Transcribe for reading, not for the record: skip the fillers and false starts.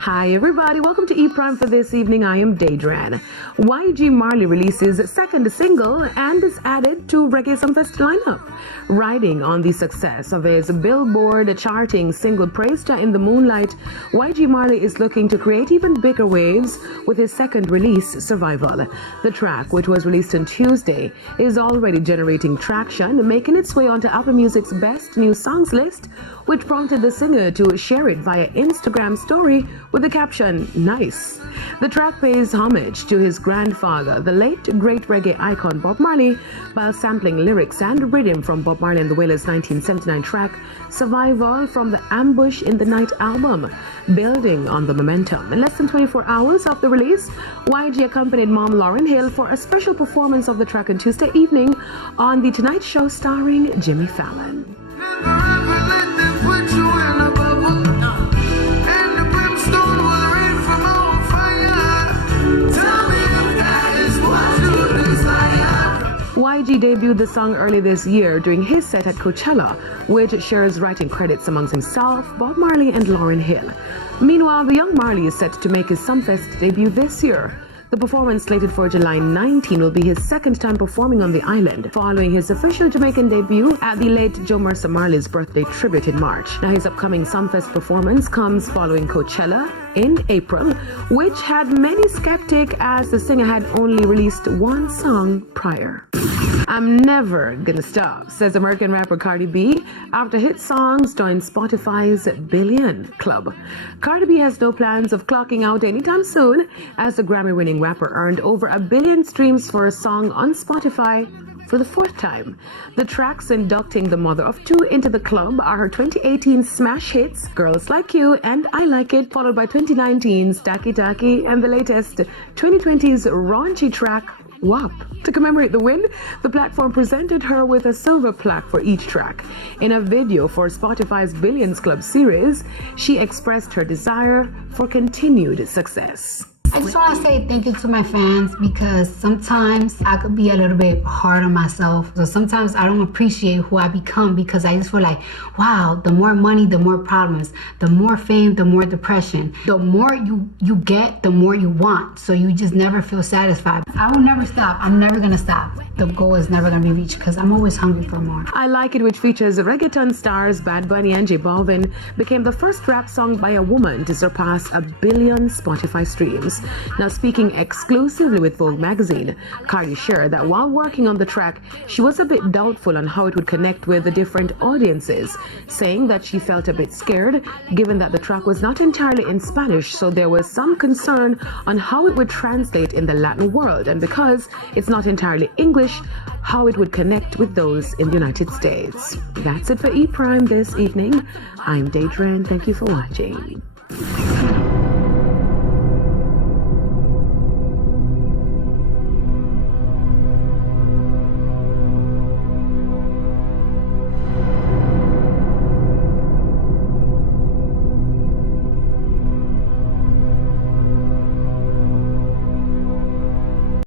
Hi everybody, welcome to E Prime for this evening. I am Daedran. YG Marley releases second single and is added to Reggae Sumfest lineup. Riding on the success of his Billboard charting single Praised in the Moonlight, YG Marley is looking to create even bigger waves with his second release, Survival. The track, which was released on Tuesday, is already generating traction, making its way onto Apple Music's Best New Songs list, which prompted the singer to share it via Instagram story with the caption, "Nice." The track pays homage to his grandfather, the late great reggae icon Bob Marley, while sampling lyrics and rhythm from Bob Marley and the Wailers' 1979 track, Survival, from the Ambush in the Night album. Building on the momentum, in less than 24 hours of the release, YG accompanied Mom Lauryn Hill for a special performance of the track on Tuesday evening on The Tonight Show starring Jimmy Fallon. YG debuted the song early this year during his set at Coachella, which shares writing credits amongst himself, Bob Marley, and Lauryn Hill. Meanwhile, the young Marley is set to make his Sumfest debut this year. The performance, slated for July 19, will be his second time performing on the island, following his official Jamaican debut at the late Joe Mercer Marley's birthday tribute in March. Now, his upcoming Sumfest performance comes following Coachella in April, which had many skeptic as the singer had only released one song prior. "I'm never gonna stop," says American rapper Cardi B after hit songs joined Spotify's Billion Club. Cardi B has no plans of clocking out anytime soon, as the Grammy-winning rapper earned over 1 billion streams for a song on Spotify for the fourth time. The tracks inducting the mother of two into the club are her 2018 smash hits, Girls Like You and I Like It, followed by 2019's Taki Taki and the latest 2020's raunchy track, WAP. To commemorate the win, the platform presented her with a silver plaque for each track. In a video for Spotify's Billions Club series, she expressed her desire for continued success. I just want to say thank you to my fans, because sometimes I could be a little bit hard on myself. So sometimes I don't appreciate who I become, because I just feel like, wow, the more money, the more problems, the more fame, the more depression. The more you get, the more you want. So you just never feel satisfied. I will never stop. I'm never going to stop. The goal is never going to be reached, because I'm always hungry for more. I Like It, which features reggaeton stars Bad Bunny and J Balvin, became the first rap song by a woman to surpass 1 billion Spotify streams. Now, speaking exclusively with Vogue magazine, Cardi shared that while working on the track, she was a bit doubtful on how it would connect with the different audiences, saying that she felt a bit scared given that the track was not entirely in Spanish, so there was some concern on how it would translate in the Latin world, and because it's not entirely English, how it would connect with those in the United States. That's it for E Prime this evening. I'm Daedran. Thank you for watching.